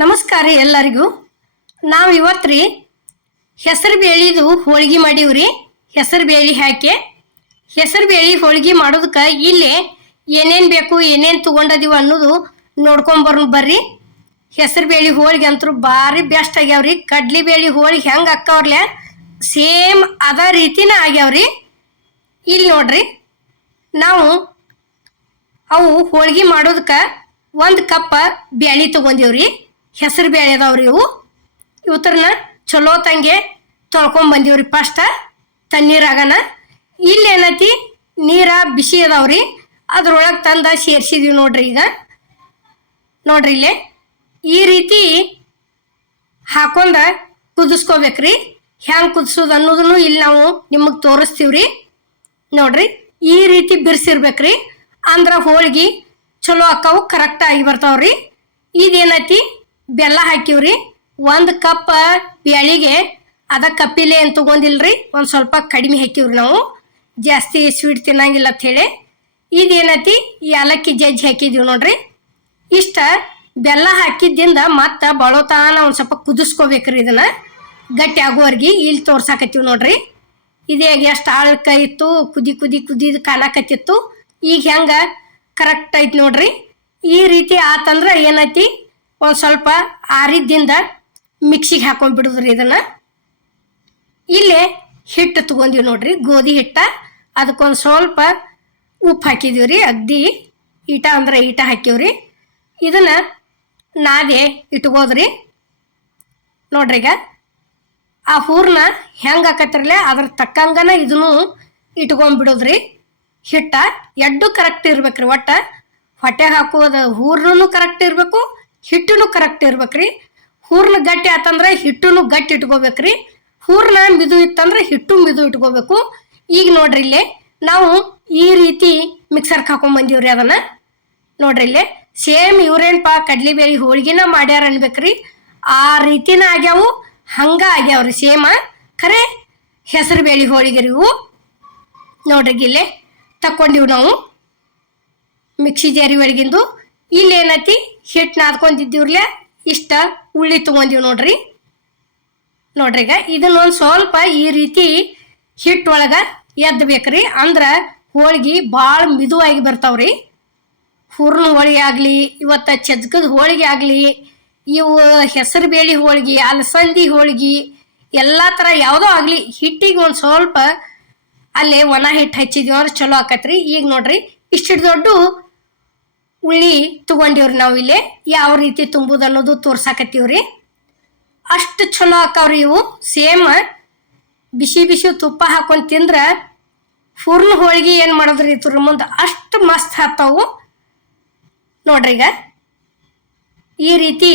ನಮಸ್ಕಾರ ರೀ ಎಲ್ಲರಿಗೂ. ನಾವು ಇವತ್ತು ರೀ ಹೆಸರು ಬೇಳಿದು ಹೋಳಿಗೆ ಮಾಡೀವ್ರಿ. ಹೆಸರು ಬೇಳಿ ಹಾಕಿ. ಹೆಸರು ಬೇಳಿ ಹೋಳಿಗೆ ಮಾಡೋದಕ್ಕೆ ಇಲ್ಲಿ ಏನೇನು ಬೇಕು, ಏನೇನು ತೊಗೊಂಡದೀವ ಅನ್ನೋದು ನೋಡ್ಕೊಂಬರ್ ಬರ್ರಿ. ಹೆಸರು ಬೇಳಿ ಹೋಳಿಗೆ ಅಂತೂ ಭಾರಿ ಬೆಸ್ಟ್ ಆಗ್ಯಾವ್ರಿ. ಕಡ್ಲಿ ಬೇಳಿ ಹೋಳಿಗೆ ಹೆಂಗೆ ಅಕ್ಕವ್ರಲ್ಲ ಸೇಮ್ ಅದ ರೀತಿನ ಆಗ್ಯಾವ್ರಿ. ಇಲ್ಲಿ ನೋಡ್ರಿ. ನಾವು ಅವು ಹೋಳಿಗೆ ಮಾಡೋದಕ್ಕೆ ಒಂದು ಕಪ್ಪ ಬ್ಯಾಳಿ ತೊಗೊಂಡೀವ್ರಿ. ಹೆಸರು ಬೇಳೆ ಅದಾವ್ರಿ ಇವು. ಇವತ್ತರನ್ನ ಚಲೋ ತಂಗೆ ತೊಳ್ಕೊಂಬಂದೀವ್ರಿ ಫಸ್ಟ ತಣ್ಣೀರಾಗನ ಇಲ್ಲಿ ಏನೈತಿ, ನೀರ, ಬಿಸಿ ಅದಾವ್ರಿ. ಅದ್ರೊಳಗೆ ತಂದ ಸೇರ್ಸಿದೀವಿ ನೋಡ್ರಿ ಈಗ. ನೋಡ್ರಿ ಇಲ್ಲೇ. ಈ ರೀತಿ ಹಾಕೊಂಡ ಕುದಿಸ್ಕೋಬೇಕ್ರಿ. ಹೆಂಗೆ ಕುದಿಸೋದು ಅನ್ನೋದನ್ನು ಇಲ್ಲಿ ನಾವು ನಿಮಗೆ ತೋರಿಸ್ತೀವ್ರಿ. ನೋಡ್ರಿ, ಈ ರೀತಿ ಬಿರ್ಸಿರ್ಬೇಕ್ರಿ. ಅಂದ್ರ ಹೋಳಿಗೆ ಚಲೋ ಅಕ್ಕವು ಕರೆಕ್ಟ್ ಆಗಿ ಬರ್ತಾವ್ರಿ. ಇದೇನೈತಿ ಬೆಲ್ಲ ಹಾಕಿವ್ರಿ ಒಂದು ಕಪ್ ಬೆಳಿಗ್ಗೆ ಅದ ಕಪ್ಪಿಲೆ ಅಂತ ತಗೊಂಡಿಲ್ರಿ? ಒಂದು ಸ್ವಲ್ಪ ಕಡಿಮೆ ಹಾಕಿವ್ರಿ ನಾವು. ಜಾಸ್ತಿ ಸ್ವೀಟ್ ತಿನ್ನಂಗಿಲ್ಲ ಅಂತ ಹೇಳಿ. ಇದೇನೈತಿ? ಏಲಕ್ಕಿ ಜಜ್ಜಿ ಹಾಕಿದೀವಿ ನೋಡ್ರಿ. ಇಷ್ಟ ಬೆಲ್ಲ ಹಾಕಿದ್ದಿಂದ ಮತ್ತೆ ಬಳೋತಾನ ಒಂದು ಸ್ವಲ್ಪ ಕುದಿಸ್ಕೋಬೇಕ್ರಿ ಇದನ್ನ. ಗಟ್ಟಿ ಆಗೋವರ್ಗಿ ಇಲ್ಲಿ ತೋರ್ಸಾಕತ್ತೀವಿ ನೋಡ್ರಿ. ಇದೇ ಎಷ್ಟು ಆಳ್ಕ ಇತ್ತು, ಕುದಿ ಕುದಿ ಕುದಿದ್ ಕಾಣಕತ್ತಿತ್ತು. ಈಗ ಹೆಂಗ ಕರೆಕ್ಟ್ ಐತಿ ನೋಡ್ರಿ. ಈ ರೀತಿ ಆತಂದ್ರೆ ಏನೈತಿ? ಒಂದು ಸ್ವಲ್ಪ ಆರಿದ್ದಿಂದ ಮಿಕ್ಸಿಗೆ ಹಾಕೊಂಡ್ಬಿಡುದ್ರಿ ಇದನ್ನು. ಇಲ್ಲಿ ಹಿಟ್ಟು ತಗೊಂಡಿವಿ ನೋಡ್ರಿ, ಗೋಧಿ ಹಿಟ್ಟ. ಅದಕ್ಕೊಂದು ಸ್ವಲ್ಪ ಉಪ್ಪು ಹಾಕಿದೀವಿ ರೀ ಅಗ್ದಿ ಈಟ ಅಂದ್ರೆ ಈಟ ಹಾಕಿವ್ರಿ. ಇದನ್ನ ನಾವೇ ಇಟ್ಕೋದ್ರಿ ನೋಡ್ರಿ ಈಗ, ಆ ಹೂರ್ನ ಹೆಂಗೆ ಹಾಕತ್ತಿರಲ್ಲ ಅದ್ರ ತಕ್ಕಂಗನ ಇದನ್ನು ಇಟ್ಕೊಂಡ್ಬಿಡೋದ್ರಿ ಹಿಟ್ಟ ಎಡ್ಡು ಕರೆಕ್ಟ್ ಇರ್ಬೇಕ್ರಿ, ಒಟ್ಟು ಹೊಟ್ಟೆ ಹಾಕೋದು ಹೂರ್ನು ಕರೆಕ್ಟ್ ಇರಬೇಕು ಹಿಟ್ಟುನು ಕರೆಕ್ಟ್ ಇರ್ಬೇಕ್ರಿ. ಹೂರ್ನ ಗಟ್ಟಿ ಆತಂದ್ರೆ ಹಿಟ್ಟುನು ಗಟ್ಟಿ ಇಟ್ಕೋಬೇಕ್ರಿ. ಹೂರ್ನ ಮಿದು ಇತ್ತಂದ್ರೆ ಹಿಟ್ಟು ಮಿದು ಇಟ್ಕೋಬೇಕು. ಈಗ ನೋಡ್ರಿ ಇಲ್ಲೇ, ನಾವು ಈ ರೀತಿ ಮಿಕ್ಸರ್ ಹಾಕೊಂಡ್ ಬಂದೀವ್ರಿ ಅದನ್ನ. ನೋಡ್ರಿ ಇಲ್ಲೇ ಸೇಮ್ ಇವ್ರೇನ್ಪ ಕಡ್ಲಿಬೇಳಿ ಹೋಳಿಗೆನ ಮಾಡ್ಯಾರ ಅನ್ಬೇಕ್ರಿ. ಆ ರೀತಿನ ಆಗ್ಯಾವು, ಹಂಗ ಆಗ್ಯಾವ್ರಿ ಸೇಮ ಖರೆ, ಹೆಸರು ಬೇಳಿ ಹೋಳಿಗೆ ರೀ ಇವು. ನೋಡ್ರಿ ಇಲ್ಲೇ, ತಕ್ಕೊಂಡಿವ್ ನಾವು. ಮಿಕ್ಸಿ ಜಾರಿ ಒಳಗಿಂದು ಇಲ್ಲಿ ಏನೈತಿ ಹಿಟ್ಟು ನಾದ್ಕೊಂಡಿದ್ದೀವ್ರಲ್ಲ ಇಷ್ಟ ಉಳ್ಳಿ ತೊಗೊಂದೀವಿ ನೋಡ್ರಿ. ನೋಡ್ರಿ ಈಗ ಇದನ್ನ ಒಂದು ಸ್ವಲ್ಪ ಈ ರೀತಿ ಹಿಟ್ ಒಳಗ ಬೇಕ್ರಿ ಅಂದ್ರ ಹೋಳಿಗೆ ಭಾಳ ಮಿದುವಾಗಿ ಬರ್ತಾವ್ರಿ. ಹೂರ್ಣ ಹೋಳಿಗೆ ಆಗಲಿ, ಇವತ್ತು ಚಜ್ಕದ ಹೋಳಿಗೆ ಆಗಲಿ, ಇವು ಹೆಸರು ಬೇಳೆ ಹೋಳ್ಗಿ, ಅಲಸಂದಿ ಹೋಳಿಗೆ, ಎಲ್ಲ ಥರ ಯಾವುದೋ ಆಗಲಿ ಹಿಟ್ಟಿಗೆ ಒಂದು ಸ್ವಲ್ಪ ಅಲ್ಲೇ ಒಣ ಹಿಟ್ಟು ಹಚ್ಚಿದ್ವಿ ಅಂದ್ರೆ ಚಲೋ ಆಕತ್ರಿ. ಈಗ ನೋಡ್ರಿ, ಇಷ್ಟು ದೊಡ್ಡ ಉಳ್ಳಿ ತಗೊಂಡಿವ್ರಿ ನಾವು ಇಲ್ಲಿ. ಯಾವ ರೀತಿ ತುಂಬುದು ಅನ್ನೋದು ತೋರ್ಸಾಕತ್ತೀವ್ರಿ. ಅಷ್ಟು ಚಲೋ ಆಕಾವ್ರಿ ಇವು. ಸೇಮ್ ಬಿಸಿ ಬಿಸಿ ತುಪ್ಪ ಹಾಕೊಂಡು ತಿಂದ್ರೆ ಹೂರ್ಣ ಹೋಳಿಗೆ ಏನು ಮಾಡೋದ್ರಿ ಇದ್ರ ಮುಂದೆ ಅಷ್ಟು ಮಸ್ತ್ ಹಾಕ್ತಾವು ನೋಡ್ರಿ ಈಗ. ಈ ರೀತಿ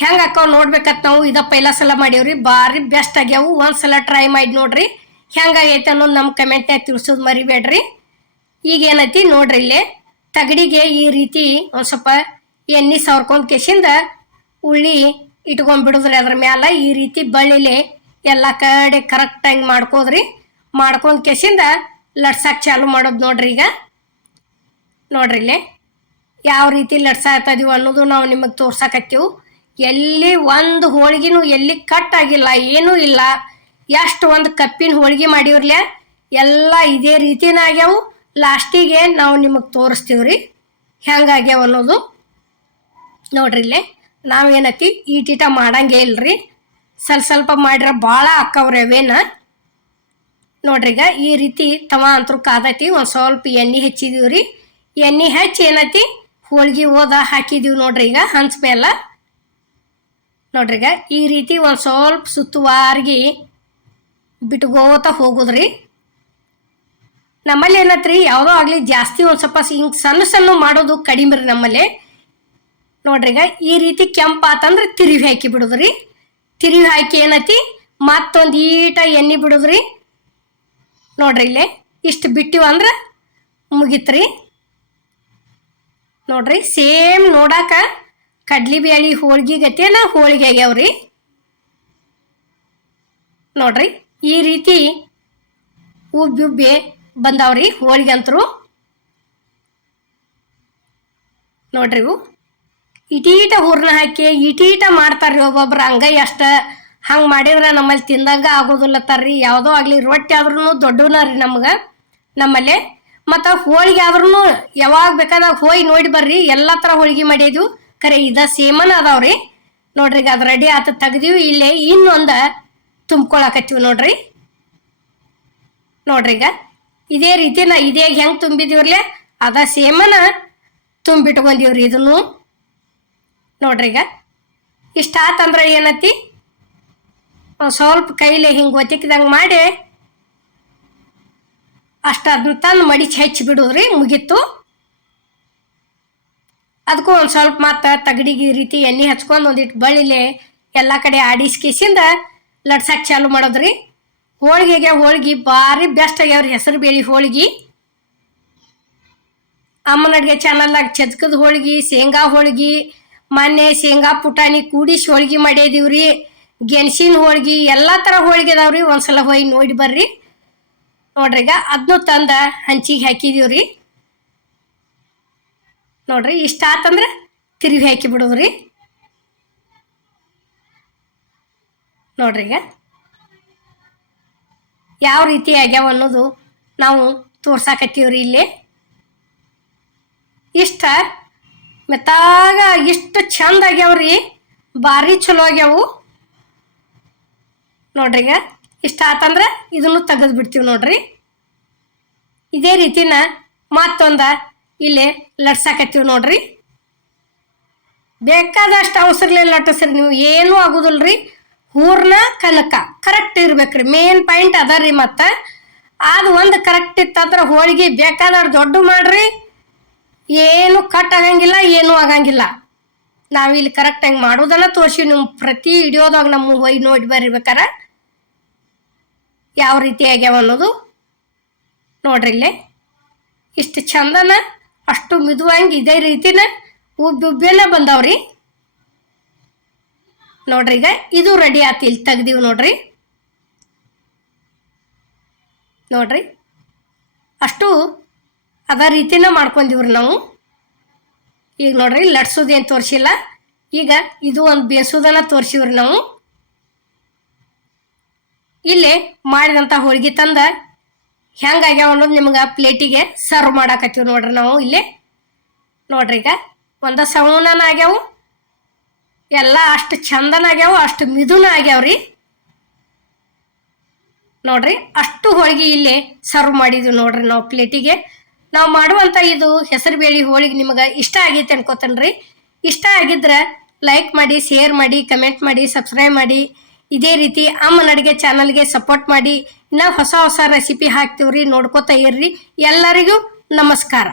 ಹೆಂಗೆ ಹಾಕಾವ್ ನೋಡ್ಬೇಕತ್ ನಾವು ಇದ ಪೈಲ ಸಲ ಮಾಡೀವ್ರಿ ಭಾರಿ ಬೆಸ್ಟ್ ಆಗ್ಯಾವು. ಒಂದ್ಸಲ ಟ್ರೈ ಮಾಡಿ ನೋಡ್ರಿ. ಹೆಂಗಾಗೈತೆ ಅನ್ನೋದು ನಮ್ಮ ಕಮೆಂಟ್ನಾಗ ತಿಳಿಸೋದು ಮರಿಬೇಡ್ರಿ. ಈಗ ಏನೈತಿ ನೋಡ್ರಿ ಇಲ್ಲಿ. ತಗಡಿಗೆ ಈ ರೀತಿ ಒಂದು ಸ್ವಲ್ಪ ಎಣ್ಣೆ ಸವರ್ಕೊಂಡ್ ಕೆಸಿಂದ ಉಳ್ಳಿ ಇಟ್ಕೊಂಡ್ಬಿಡುದ್ರಿ ಅದ್ರ ಮ್ಯಾಲ. ಈ ರೀತಿ ಬಳ್ಳಿಲಿ ಎಲ್ಲ ಕಡೆ ಕರೆಕ್ಟಾಗಿ ಮಾಡ್ಕೋದ್ರಿ. ಮಾಡ್ಕೊಂಡ್ ಕೆಸಿಂದ ಲಟ್ಸಾಕ್ ಚಾಲು ಮಾಡೋದು ನೋಡ್ರಿ ಈಗ. ನೋಡ್ರಿ ಇಲ್ಲಿ ಯಾವ ರೀತಿ ಲಟ್ಸಾತದೀವಿ ಅನ್ನೋದು ನಾವು ನಿಮಗೆ ತೋರ್ಸಕತ್ತೀವಿ. ಎಲ್ಲಿ ಒಂದು ಹೋಳಿಗೆನೂ ಎಲ್ಲಿ ಕಟ್ ಆಗಿಲ್ಲ, ಏನೂ ಇಲ್ಲ. ಎಷ್ಟು ಒಂದು ಕಪ್ಪಿನ ಹೋಳಿಗೆ ಮಾಡಿವ್ರಲ್ಲ ಎಲ್ಲ ಇದೇ ರೀತಿನ ಆಗ್ಯಾವು. ಲಾಸ್ಟಿಗೆ ನಾವು ನಿಮಗೆ ತೋರಿಸ್ತೀವ್ರಿ. ಹೆಂಗಾಗ್ಯಾವ ಅನ್ನೋದು. ನೋಡ್ರಿ ಇಲ್ಲಿ ನಾವೇನತಿ ಈಟೀಟ ಮಾಡಂಗೇ ಇಲ್ರಿ. ಸ್ವಲ್ಪ ಸ್ವಲ್ಪ ಮಾಡಿರೋ ಭಾಳ ಅಕ್ಕವ್ರಿ ಅವೇನ. ನೋಡ್ರಿ ಈಗ ಈ ರೀತಿ ತವ ಅಂತೂ ಕಾದೈತಿ ಒಂದು ಸ್ವಲ್ಪ ಎಣ್ಣೆ ಹಚ್ಚಿದೀವಿ ರೀ ಎಣ್ಣೆ ಹಚ್ಚಿ ಏನೈತಿ ಹೋಳ್ಗೆ ಓದ ಹಾಕಿದೀವಿ ನೋಡ್ರಿ ಈಗ ಹಂಚ ಮೇಲೆ. ನೋಡ್ರಿ ಈಗ ಈ ರೀತಿ ಒಂದು ಸ್ವಲ್ಪ ಸುತ್ತುವಾರ್ಗಿ ಬಿಟ್ಕೋತ ಹೋಗುದ್ರಿ. ನಮ್ಮಲ್ಲಿ ಏನತ್ರಿ? ಯಾವುದೋ ಆಗಲಿ ಜಾಸ್ತಿ ಒಂದು ಸ್ವಲ್ಪ ಹಿಂಗೆ ಸಣ್ಣ ಸಣ್ಣ ಮಾಡೋದು ಕಡಿಮೆ ರೀ ನಮ್ಮಲ್ಲಿ. ನೋಡ್ರಿ ಈಗ ಈ ರೀತಿ ಕೆಂಪು ಆತಂದ್ರೆ ತಿರುವಿ ಹಾಕಿ ಬಿಡುದ್ರಿ. ತಿರುವಿ ಹಾಕಿ ಏನತಿ? ಮತ್ತೊಂದು ಈಟ ಎಣ್ಣೆ ಬಿಡುದ್ರಿ. ನೋಡ್ರಿ ಇಲ್ಲೇ, ಇಷ್ಟು ಬಿಟ್ಟಿವ ಅಂದ್ರ ಮುಗಿತ್ರಿ. ನೋಡ್ರಿ, ಸೇಮ್ ನೋಡಾಕ ಕಡ್ಲಿ ಬ್ಯಾಳಿ ಹೋಳ್ಗಿ ನಾ ಹೋಳಿಗೆ ಆಗ್ಯಾವ್ರಿ. ನೋಡ್ರಿ, ಈ ರೀತಿ ಉಬ್ಬಿ ಉಬ್ಬಿ ಬಂದಾವ್ರಿ ಹೋಳಿಗೆ ಅಂತರು. ನೋಡ್ರಿ ಇವು. ಇಟೀಟ ಹೂರ್ನ ಹಾಕಿ ಇಟೀಟ ಮಾಡ್ತಾರ್ರಿ ಒಬ್ಬೊಬ್ರು ಹಂಗ ಎಷ್ಟ ಹಂಗೆ ಮಾಡಿದ್ರೆ ನಮ್ಮಲ್ಲಿ ತಿಂದಂಗ ಆಗೋದಿಲ್ಲತ್ತಾರ್ರಿ ಯಾವುದೋ ಆಗಲಿ ರೊಟ್ಟಿ ಆದ್ರೂ ದೊಡ್ಡನ ರೀ ನಮ್ಗೆ, ನಮ್ಮಲ್ಲಿ. ಮತ್ತು ಹೋಳಿಗೆ ಆದ್ರೂ ಯಾವಾಗ ಬೇಕಾದಾಗ ಹೋಗಿ ನೋಡಿ ಬರ್ರಿ, ಎಲ್ಲ ಥರ ಹೋಳಿಗೆ ಮಾಡಿದ್ವು. ಖರೆ ಇದ ಸೇಮನ ಅದಾವ್ರಿ. ನೋಡ್ರಿ ಈಗ ಅದು ರೆಡಿ ಆತ ತೆಗ್ದೀವಿ, ಇಲ್ಲೇ ಇನ್ನೊಂದು ತುಂಬ್ಕೊಳಕತ್ತೀವಿ ನೋಡ್ರಿ. ನೋಡ್ರಿ ಈಗ. ಇದೇ ರೀತಿ ನಾ ಇದೇ ಹೆಂಗೆ ತುಂಬಿದೀವ್ರಲೆ? ಅದ ಸೇಮನ ತುಂಬಿಟ್ಕೊಂಡಿವ್ರಿ ಇದನ್ನು. ನೋಡ್ರಿ ಈಗ. ಇಷ್ಟ ಆತಂದ್ರೆ ಏನತಿ ಸ್ವಲ್ಪ ಕೈಲಿ ಹಿಂಗೆ ಒತ್ತಿಕ್ದಂಗೆ ಮಾಡಿ ಅಷ್ಟು ಅದನ್ನ ತಂದು ಮಡಿಚಿ ಹೆಚ್ಚಿ ಬಿಡೋದ್ರಿ, ಮುಗೀತು. ಅದಕ್ಕೂ ಒಂದು ಸ್ವಲ್ಪ ಮತ್ತೆ ತಗಡಿಗೆ ರೀತಿ ಎಣ್ಣೆ ಹಚ್ಕೊಂಡು ಒಂದಿಟ್ಟು ಬಳ್ಳಿಲೆ ಎಲ್ಲ ಕಡೆ ಆಡಿಸ್ಕಿಸಿಂದ ಲಡ್ಸಕ್ಕೆ ಚಾಲು ಮಾಡೋದ್ರಿ. ಹೋಳಿಗೆಗೆ ಹೋಳಿಗೆ ಭಾರಿ ಬೆಸ್ಟ್ ಆಗ್ಯಾವ್ರಿ ಹೆಸರು ಬೇಳಿ ಹೋಳಿಗೆ. ಅಮ್ಮನ ಅಡುಗೆ ಚಾನಲ್ನಾಗ ಚದ್ಕದ ಹೋಳಿಗೆ, ಶೇಂಗಾ ಹೋಳಿಗೆ, ಮೊನ್ನೆ ಶೇಂಗಾ ಪುಟಾಣಿ ಕೂಡಿಸಿ ಹೋಳಿಗೆ ಮಾಡಿದೀವ್ರಿ ಗೆಣಸಿನ ಹೋಳಿಗೆ, ಎಲ್ಲ ಥರ ಹೋಳಿಗೆ ಅದಾವ್ರಿ, ಒಂದ್ಸಲ ಹೋಗಿ ನೋಡಿ ಬರ್ರಿ. ನೋಡ್ರಿ ಈಗ ಅದನ್ನು ತಂದ ಹಂಚಿಗೆ ಹಾಕಿದೀವ್ರಿ. ನೋಡ್ರಿ ಇಷ್ಟ ಆತಂದ್ರೆ ತಿರುಗಿ ಹಾಕಿ ಬಿಡೋದ್ರಿ. ನೋಡ್ರಿ ಈಗ. ಯಾವ ರೀತಿ ಆಗ್ಯಾವ ಅನ್ನೋದು ನಾವು ತೋರ್ಸಾಕತ್ತೀವ್ರಿ ಇಲ್ಲಿ. ಇಷ್ಟ ಮೆತ್ತಾಗ ಇಷ್ಟು ಚಂದ ಆಗ್ಯಾವ್ರಿ. ಭಾರಿ ಚಲೋ ಆಗ್ಯಾವು. ನೋಡ್ರಿ ಇಷ್ಟ ಆತಂದ್ರೆ ಇದನ್ನು ತೆಗೆದು ಬಿಡ್ತೀವಿ ನೋಡ್ರಿ. ಇದೇ ರೀತಿನ ಮತ್ತೊಂದು ಇಲ್ಲಿ ಲಟ್ಸಾಕತ್ತೀವಿ ನೋಡ್ರಿ. ಬೇಕಾದಷ್ಟು ಅವಸರಲ್ಲಿ ಲಟ್ಟಿಸ್ರಿ, ನೀವು ಏನೂ ಆಗುದಿಲ್ರಿ. ಹೂರ್ನ ಕನಕ. ಕರೆಕ್ಟ್ ಇರ್ಬೇಕ್ರಿ. ಮೇನ್ ಪಾಯಿಂಟ್ ಅದ ರೀ ಮತ್ತು. ಅದು ಒಂದು ಕರೆಕ್ಟ್ ಇತ್ತಂದ್ರೆ ಹೋಳಿಗೆ ಬೇಕಾದವ್ರು ದೊಡ್ಡ ಮಾಡ್ರಿ. ಏನು ಕಟ್ ಆಗಂಗಿಲ್ಲ, ಏನೂ ಆಗಂಗಿಲ್ಲ. ನಾವು ಇಲ್ಲಿ ಕರೆಕ್ಟ್ ಹಂಗೆ ಮಾಡೋದನ್ನ ತೋರಿಸಿ ನಿಮ್ಮ ಪ್ರತಿ ವಿಡಿಯೋದಾಗ ನಮ್ಮ ಹೋಗಿ ನೋಡಿ ಬರಿಬೇಕಾರ? ಯಾವ ರೀತಿ ಆಗ್ಯಾವ ಅನ್ನೋದು ನೋಡ್ರಿ ಇಲ್ಲಿ. ಇಷ್ಟು ಚಂದನ, ಅಷ್ಟು ಮಿದುವಂಗೆ ಇದೇ ರೀತಿನ ಉಬ್ಬಿ ಉಬ್ಬಿನ ಬಂದಾವ್ರಿ. ನೋಡ್ರಿ ಈಗ ಇದು ರೆಡಿ ಆಯ್ತು ಇಲ್ಲಿ ತೆಗ್ದೀವಿ ನೋಡ್ರಿ. ನೋಡ್ರಿ. ಅಷ್ಟು ಅದ ರೀತಿನ ಮಾಡ್ಕೊಂಡಿವ್ರಿ ನಾವು. ಈಗ ನೋಡ್ರಿ ಲಟ್ಸೋದೇನು ತೋರಿಸಿಲ್ಲ. ಈಗ ಇದು ಒಂದು ಬೇಸೋದನ್ನ ತೋರಿಸಿವ್ರಿ ನಾವು. ಇಲ್ಲಿ ಮಾಡಿದಂಥ ಹೋಳಿಗೆ ತಂದ ಹೆಂಗಾಗ್ಯಾವ ಅನ್ನೋದು ನಿಮ್ಗೆ ಪ್ಲೇಟಿಗೆ ಸರ್ವ್ ಮಾಡಾಕತ್ತೀವಿ ನೋಡ್ರಿ ನಾವು ಇಲ್ಲಿ. ನೋಡ್ರಿ ಈಗ ಒಂದು ಸೌನನ ಆಗ್ಯಾವು. ಎಲ್ಲ ಅಷ್ಟು ಚಂದನ ಆಗ್ಯಾವ, ಅಷ್ಟು ಮಿದುನ ಆಗ್ಯಾವ್ರಿ. ನೋಡ್ರಿ, ಅಷ್ಟು ಹೋಳಿಗೆ ಇಲ್ಲಿ ಸರ್ವ್ ಮಾಡಿದ್ವಿ ನೋಡ್ರಿ ನಾವು ಪ್ಲೇಟಿಗೆ ನಾವು ಮಾಡುವಂಥ ಇದು ಹೆಸರು ಬೇಳೆ ಹೋಳಿಗೆ ನಿಮಗೆ ಇಷ್ಟ ಆಗೈತೆ ಅನ್ಕೋತನ್ರಿ. ಇಷ್ಟ ಆಗಿದ್ರೆ ಲೈಕ್ ಮಾಡಿ ಶೇರ್ ಮಾಡಿ ಕಮೆಂಟ್ ಮಾಡಿ ಸಬ್ಸ್ಕ್ರೈಬ್ ಮಾಡಿ. ಇದೇ ರೀತಿ ಅಮ್ಮನ ಅಡುಗೆ ಚಾನಲ್ಗೆ ಸಪೋರ್ಟ್ ಮಾಡಿ. ಇನ್ನೂ ಹೊಸ ಹೊಸ ರೆಸಿಪಿ ಹಾಕ್ತೀವ್ರಿ, ನೋಡ್ಕೋತಾ ಇರ್ರಿ. ಎಲ್ಲರಿಗೂ ನಮಸ್ಕಾರ.